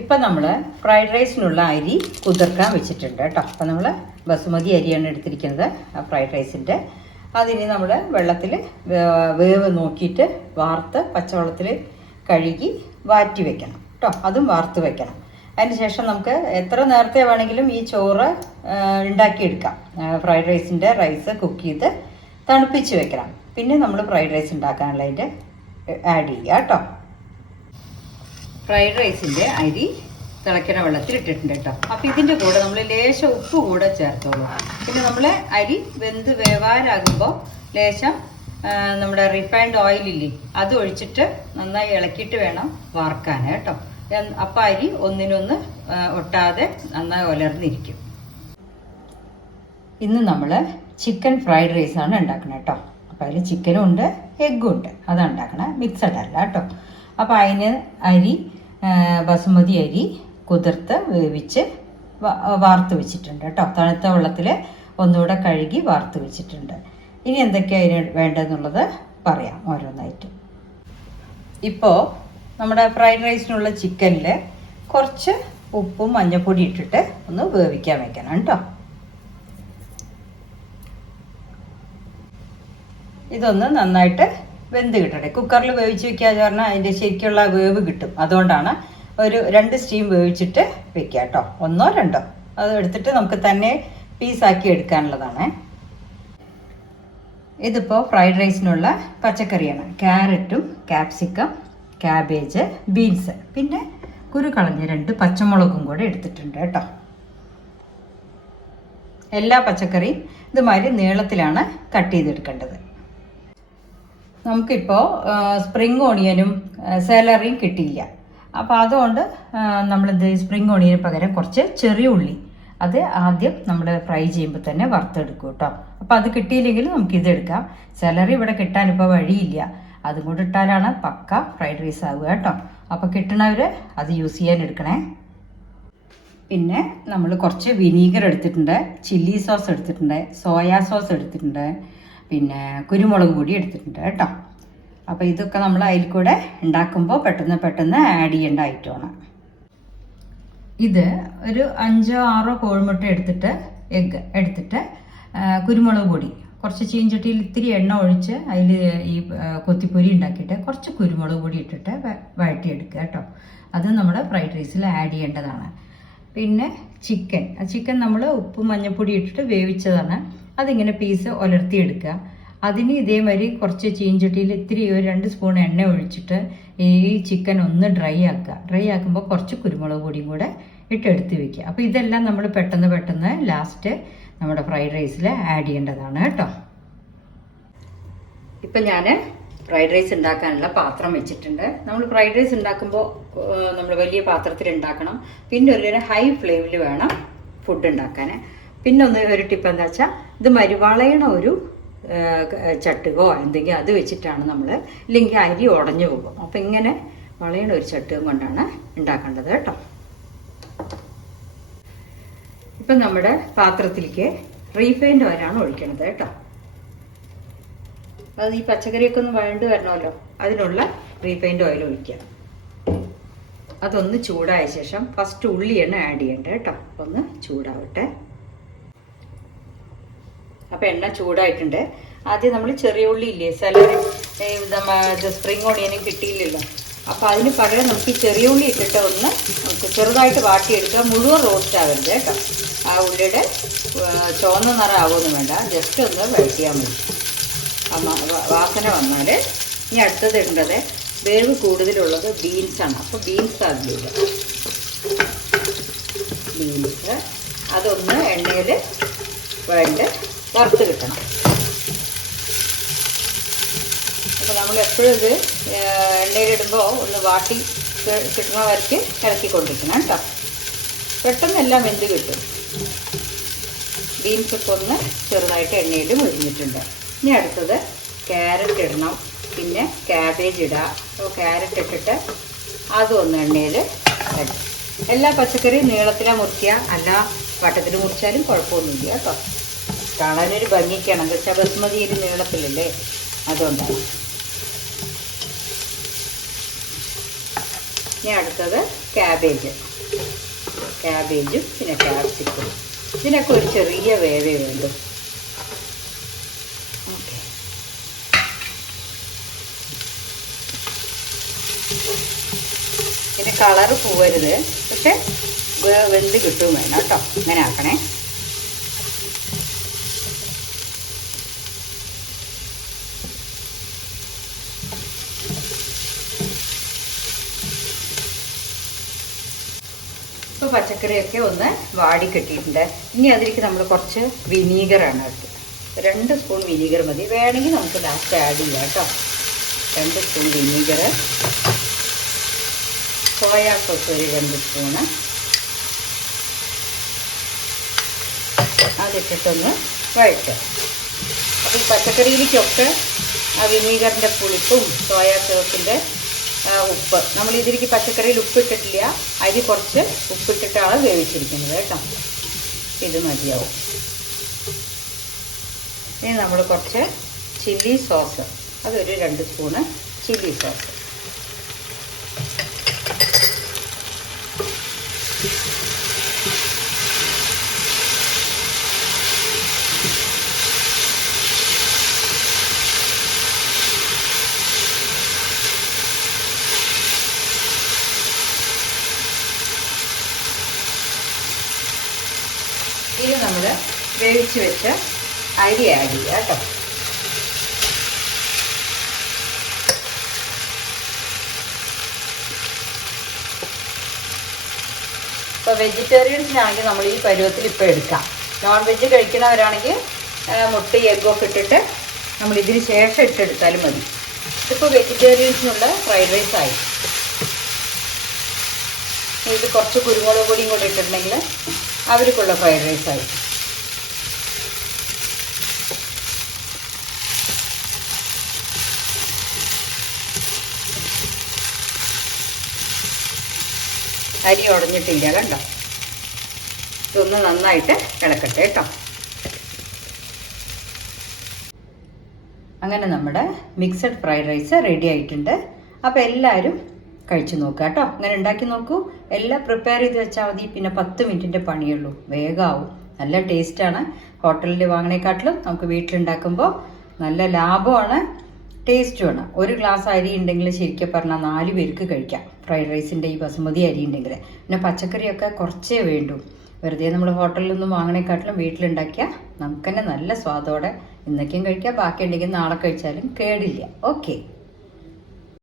ഇപ്പം നമ്മൾ ഫ്രൈഡ് റൈസിനുള്ള അരി കുതിർക്കാൻ വെച്ചിട്ടുണ്ട് കേട്ടോ. അപ്പം നമ്മൾ ബസുമതി അരിയാണ് എടുത്തിരിക്കുന്നത് ആ ഫ്രൈഡ് റൈസിന്റെ അതിന് നമ്മൾ വെള്ളത്തിൽ വേവ് നോക്കിയിട്ട് വാർത്ത് പച്ചവെള്ളത്തിൽ കഴുകി വാറ്റി വെക്കണം കേട്ടോ. അതും വാർത്ത് വെക്കണം. അതിന് ശേഷം നമുക്ക് എത്ര നേരത്തെ വേണമെങ്കിലും ഈ ചോറ് ഉണ്ടാക്കിയെടുക്കാം. ഫ്രൈഡ് റൈസിന്റെ റൈസ് കുക്ക് ചെയ്ത് തണുപ്പിച്ച് വെക്കണം. പിന്നെ നമ്മൾ ഫ്രൈഡ് റൈസ് ഉണ്ടാക്കാനുള്ളതിന്റെ ആഡ് ചെയ്യുക കേട്ടോ. ഫ്രൈഡ് റൈസിന്റെ അരി തിളയ്ക്കണ വെള്ളത്തിൽ ഇട്ടിട്ടുണ്ട് കേട്ടോ. അപ്പൊ ഇതിന്റെ കൂടെ നമ്മൾ ലേശം ഉപ്പ് കൂടെ ചേർത്തോളൂ. പിന്നെ നമ്മൾ അരി വെന്ത് വേവാനാകുമ്പോൾ ലേശം നമ്മുടെ റിഫൈൻഡ് ഓയിലില്ലേ അത് ഒഴിച്ചിട്ട് നന്നായി ഇളക്കിയിട്ട് വേണം വാർക്കാൻ കേട്ടോ. അപ്പം അപ്പൊ അരി ഒന്നിനൊന്ന് ഒട്ടാതെ നന്നായി ഉലർന്നിരിക്കും ഇന്ന് നമ്മൾ ചിക്കൻ ഫ്രൈഡ് റൈസ് ആണ് ഉണ്ടാക്കുന്നത് കേട്ടോ. അപ്പോൾ അതിൽ ചിക്കനും ഉണ്ട് എഗ്ഗും ഉണ്ട്. അതാണ് ഉണ്ടാക്കണേ. മിക്സഡ് അല്ല കേട്ടോ. അപ്പോൾ അതിന് അരി ബസുമതി അരി കുതിർത്ത് വേവിച്ച് വാർത്ത് വെച്ചിട്ടുണ്ട് കേട്ടോ. തണുത്ത വെള്ളത്തിൽ ഒന്നുകൂടെ കഴുകി വാർത്ത് വെച്ചിട്ടുണ്ട്. ഇനി എന്തൊക്കെയാണ് അതിന് വേണ്ടതെന്നുള്ളത് പറയാം ഓരോന്നായിട്ട്. ഇപ്പോൾ നമ്മുടെ ഫ്രൈഡ് റൈസിനുള്ള ചിക്കനിൽ കുറച്ച് ഉപ്പും മഞ്ഞൾപ്പൊടി ഇട്ടിട്ട് ഒന്ന് വേവിക്കാൻ വെക്കണം കേട്ടോ. ഇതൊന്ന് നന്നായിട്ട് വെന്ത് കിട്ടട്ടെ. കുക്കറിൽ വേവിച്ച് വെക്കുക പറഞ്ഞാൽ അതിന്റെ ശരിക്കുള്ള വേവ് കിട്ടും. അതുകൊണ്ടാണ് ഒരു രണ്ട് സ്റ്റീം വേവിച്ചിട്ട് വെക്കുക കേട്ടോ ഒന്നോ രണ്ടോ. അത് എടുത്തിട്ട് നമുക്ക് തന്നെ പീസാക്കി എടുക്കാനുള്ളതാണ്. ഇതിപ്പോൾ ഫ്രൈഡ് റൈസിനുള്ള പച്ചക്കറിയാണ്. ക്യാരറ്റും ക്യാപ്സിക്കം ക്യാബേജ് ബീൻസ് പിന്നെ കുരു കളഞ്ഞ രണ്ട് പച്ചമുളകും കൂടെ എടുത്തിട്ടുണ്ട് കേട്ടോ. എല്ലാ പച്ചക്കറിയും ഇതുമാതിരി നീളത്തിലാണ് കട്ട് ചെയ്തെടുക്കേണ്ടത്. നമുക്കിപ്പോൾ സ്പ്രിംഗ് ഓണിയനും സാലറിയും കിട്ടിയില്ല. അപ്പോൾ അതുകൊണ്ട് നമ്മളിത് സ്പ്രിംഗ് ഓണിയന് പകരം കുറച്ച് ചെറിയ ഉള്ളി. അത് ആദ്യം നമ്മൾ ഫ്രൈ ചെയ്യുമ്പോൾ തന്നെ വറുത്തെടുക്കും കേട്ടോ. അപ്പോൾ അത് കിട്ടിയില്ലെങ്കിൽ നമുക്ക് ഇതെടുക്കാം സാലറി ഇവിടെ കിട്ടാൻ ഇപ്പോൾ വഴിയില്ല. അതും കൂടെ ഇട്ടാലാണ് പക്ക ഫ്രൈഡ് റൈസ് ആവുക കേട്ടോ. അപ്പോൾ കിട്ടണവർ അത് യൂസ് ചെയ്യാൻ എടുക്കണേ. പിന്നെ നമ്മൾ കുറച്ച് വിനീഗർ എടുത്തിട്ടുണ്ട്. ചില്ലി സോസ് എടുത്തിട്ടുണ്ട്. സോയാ സോസ് എടുത്തിട്ടുണ്ട്. പിന്നെ കുരുമുളക് പൊടി എടുത്തിട്ടുണ്ട് കേട്ടോ. അപ്പോൾ ഇതൊക്കെ നമ്മൾ അതിൽ കൂടെ ഉണ്ടാക്കുമ്പോൾ പെട്ടെന്ന് പെട്ടെന്ന് ആഡ് ചെയ്യേണ്ട ഐറ്റമാണ് ഇത് ഒരു അഞ്ചോ ആറോ കോഴിമുട്ട എടുത്തിട്ട് എഗ്ഗ് എടുത്തിട്ട് കുരുമുളക് പൊടി. കുറച്ച് ചീഞ്ചട്ടിയിൽ ഇത്തിരി എണ്ണ ഒഴിച്ച് അതിൽ ഈ കൊത്തിപ്പൊരി ഉണ്ടാക്കിയിട്ട് കുറച്ച് കുരുമുളക് പൊടി ഇട്ടിട്ട് വഴറ്റിയെടുക്കുക കേട്ടോ. അത് നമ്മൾ ഫ്രൈഡ് റൈസിൽ ആഡ് ചെയ്യേണ്ടതാണ്. പിന്നെ ചിക്കൻ. ചിക്കൻ നമ്മൾ ഉപ്പും മഞ്ഞൾപ്പൊടി ഇട്ടിട്ട് വേവിച്ചതാണ്. അതിങ്ങനെ പീസ് ഉലർത്തിയെടുക്കുക അതിന് ഇതേമാതിരി കുറച്ച് ചീഞ്ചട്ടിയിൽ ഇത്തിരി ഒരു രണ്ട് സ്പൂൺ എണ്ണ ഒഴിച്ചിട്ട് ഈ ചിക്കൻ ഒന്ന് ഡ്രൈ ആക്കുക. ഡ്രൈ ആക്കുമ്പോൾ കുറച്ച് കുരുമുളക് പൊടിയും കൂടെ ഇട്ടെടുത്ത് വെക്കുക. അപ്പോൾ ഇതെല്ലാം നമ്മൾ പെട്ടെന്ന് പെട്ടെന്ന് ലാസ്റ്റ് നമ്മുടെ ഫ്രൈഡ് റൈസിൽ ആഡ് ചെയ്യേണ്ടതാണ് കേട്ടോ. ഇപ്പം ഞാൻ ഫ്രൈഡ് റൈസ് ഉണ്ടാക്കാനുള്ള പാത്രം വെച്ചിട്ടുണ്ട്. നമ്മൾ ഫ്രൈഡ് റൈസ് ഉണ്ടാക്കുമ്പോൾ നമ്മൾ വലിയ പാത്രത്തിൽ ഉണ്ടാക്കണം പിന്നെ ഒരു ഹൈ ഫ്ലെയിമിൽ വേണം ഫുഡ് ഉണ്ടാക്കാൻ. പിന്നെ ഒന്ന് ഒരു ടിപ്പ് എന്താ വെച്ചാൽ ഇത് മരുവാളയണ ഒരു ചട്ടുകോ എന്തെങ്കിലും അത് വെച്ചിട്ടാണ് നമ്മൾ ഇല്ലെങ്കിൽ അരി ഉടഞ്ഞു പോകും. അപ്പം ഇങ്ങനെ വളയണ ഒരു ചട്ടുകം കൊണ്ടാണ് ഉണ്ടാക്കേണ്ടത് കേട്ടോ. ഇപ്പം നമ്മുടെ പാത്രത്തിലേക്ക് റീഫൈൻഡ് ഓയിലാണ് ഒഴിക്കണത് കേട്ടോ. അത് ഈ പച്ചക്കറിയൊക്കെ ഒന്ന് വഴണ്ട് വരണമല്ലോ അതിനുള്ള റീഫൈൻഡ് ഓയിൽ ഒഴിക്കുക. അതൊന്ന് ചൂടായ ശേഷം ഫസ്റ്റ് ഉള്ളി ഉള്ളിയാണ് ആഡ് ചെയ്യേണ്ടത് കേട്ടോ. ഒന്ന് ചൂടാവട്ടെ. അപ്പം എണ്ണ ചൂടായിട്ടുണ്ട്. ആദ്യം നമ്മൾ ചെറിയ ഉള്ളി ഇല്ലേ സലറി സ്പ്രിങ് ഓണിയനും കിട്ടിയില്ലല്ലോ. അപ്പോൾ അതിന് പകരം നമുക്ക് ചെറിയ ഉള്ളി ഇട്ടിട്ട് ഒന്ന് നമുക്ക് ചെറുതായിട്ട് വാട്ടിയെടുക്കുക മുഴുവൻ റോസ്റ്റ് ആവരുത് കേട്ടോ. ആ ഉള്ളിയുടെ ചുവന്ന നിറം ആവുമെന്ന് വേണ്ട. ജസ്റ്റ് ഒന്ന് വഴറ്റിയാൽ മതി. വാസന വന്നാൽ ഇനി അടുത്തത് ഇടേണ്ടത്. വേവ് കൂടുതലുള്ളത് ബീൻസാണ് അപ്പോൾ ബീൻസ് അതിലില്ല ബീൻസ് അതൊന്ന് എണ്ണയിൽ വേണ്ട വറുത്ത് കിട്ടണം. അപ്പോൾ നമ്മൾ എപ്പോഴും ഇത് എണ്ണയിലിടുമ്പോൾ ഒന്ന് വാട്ടി കിട്ടുന്ന വരയ്ക്ക് ഇളക്കിക്കൊണ്ടിരിക്കണം കേട്ടോ. പെട്ടെന്ന് എല്ലാം വെന്ത് കിട്ടും. ബീൻസ് ഒക്കെ ഒന്ന് ചെറുതായിട്ട് എണ്ണയിൽ മുരിഞ്ഞിട്ടുണ്ട്. ഇനി അടുത്തത് ക്യാരറ്റ് ഇടണം. പിന്നെ ക്യാബേജ് ഇടുക അപ്പോൾ ക്യാരറ്റ് ഇട്ടിട്ട് അതും ഒന്ന് എണ്ണയിൽ ഇടും എല്ലാ പച്ചക്കറിയും നീളത്തിലാണ് മുറിക്കുക. അല്ല വട്ടത്തിൽ മുറിച്ചാലും കുഴപ്പമൊന്നുമില്ല കേട്ടോ. കാണാനൊരു ഭംഗിക്കാണ്. പക്ഷെ ബസ്മതി ഒരു നീളത്തിലല്ലേ അതുകൊണ്ടാണ്. ഇനി അടുത്തത് ക്യാബേജ് ക്യാബേജും പിന്നെ ക്യാപ്സിക്കും ഇതിനൊക്കെ ഒരു ചെറിയ വേവ വേണ്ടു. പിന്നെ കളറ് പോവരുത്. പക്ഷെ വെന്ത് കിട്ടും വേണം കേട്ടോ. അങ്ങനെ ആക്കണേ. ഇപ്പോൾ പച്ചക്കറിയൊക്കെ ഒന്ന് വാടി കെട്ടിയിട്ടുണ്ട്. ഇനി അതിലേക്ക് നമ്മൾ കുറച്ച് വിനീഗറാണ് എടുത്തത് രണ്ട് സ്പൂൺ വിനീഗർ മതി. വേണമെങ്കിൽ നമുക്ക് ലാസ്റ്റ് ആഡ് ചെയ്യാം കേട്ടോ. രണ്ട് സ്പൂൺ വിനീഗർ. സോയാ സോസ് ഒരു രണ്ട് സ്പൂണ്. അതിട്ടിട്ടൊന്ന് വഴറ്റുക. അപ്പോൾ ഈ പച്ചക്കറിയിലേക്കൊക്കെ ആ വിനീഗറിന്റെ പുളിപ്പും സോയാ സോസിന്റെ ഉപ്പ്. നമ്മൾ ഇതിലേക്ക് പച്ചക്കറിയിൽ ഉപ്പിട്ടിട്ടില്ല. അരി കുറച്ച് ഉപ്പിട്ടിട്ടാണ് വേവിച്ചിരിക്കുന്നത് കേട്ടോ. ഇത് മതിയാവും. ഇനി നമ്മൾ കുറച്ച് ചില്ലി സോസ്. അതൊരു രണ്ട് സ്പൂണ് ചില്ലി സോസ് ഇത് നമ്മൾ വേവിച്ച് വെച്ച അരി ആഡ് ചെയ്യുക കേട്ടോ. ഇപ്പോൾ വെജിറ്റേറിയൻസിനാണെങ്കിൽ നമ്മൾ ഈ പരുവത്തിൽ ഇപ്പോൾ എടുക്കാം. നോൺ വെജ് കഴിക്കുന്നവരാണെങ്കിൽ മുട്ട എഗ്ഗൊക്കെ ഇട്ടിട്ട് നമ്മൾ ഇതിന് ശേഷം ഇട്ടെടുത്താലും മതി. ഇതിപ്പോൾ വെജിറ്റേറിയൻസിനുള്ള ഫ്രൈഡ് റൈസ് ആയി. ഇത് കുറച്ച് കുരുമുളക് പൊടിയും കൂടി ഇട്ടിട്ടുണ്ടെങ്കിൽ അവർക്കുള്ള ഫ്രൈഡ് റൈസ് ആയി. അരി ഉടഞ്ഞിട്ടില്ല കണ്ടോ? ഇതൊന്ന് നന്നായിട്ട് കിടക്കട്ടെ കേട്ടോ. അങ്ങനെ നമ്മുടെ മിക്സഡ് ഫ്രൈഡ് റൈസ് റെഡി ആയിട്ടുണ്ട്. അപ്പോൾ എല്ലാവരും കഴിച്ചു നോക്കുക കേട്ടോ. അങ്ങനെ ഉണ്ടാക്കി നോക്കൂ. എല്ലാം പ്രിപ്പയർ ചെയ്ത് വെച്ചാൽ മതി. പിന്നെ പത്ത് മിനിറ്റിന്റെ പണിയുള്ളൂ. വേഗമാവും നല്ല ടേസ്റ്റാണ് ഹോട്ടലിൽ വാങ്ങണേക്കാട്ടിലും നമുക്ക് വീട്ടിലുണ്ടാക്കുമ്പോൾ നല്ല ലാഭമാണ്. ടേസ്റ്റുമാണ് ഒരു ഗ്ലാസ് അരി ഉണ്ടെങ്കിൽ ശരിക്കും പറഞ്ഞാൽ നാല് പേർക്ക് കഴിക്കാം. ഫ്രൈഡ് റൈസിന്റെ ഈ ബസുമതി അരി ഉണ്ടെങ്കിൽ. പിന്നെ പച്ചക്കറിയൊക്കെ കുറച്ചേ വേണ്ടൂ. വെറുതെ നമ്മൾ ഹോട്ടലിൽ നിന്നും വാങ്ങണേക്കാട്ടിലും വീട്ടിലുണ്ടാക്കിയാൽ നമുക്ക് തന്നെ നല്ല സ്വാദോടെ ഇന്നൊക്കെയും കഴിക്കാം. ബാക്കി ഉണ്ടെങ്കിൽ നാളെ കഴിച്ചാലും കേടില്ല. ഓക്കെ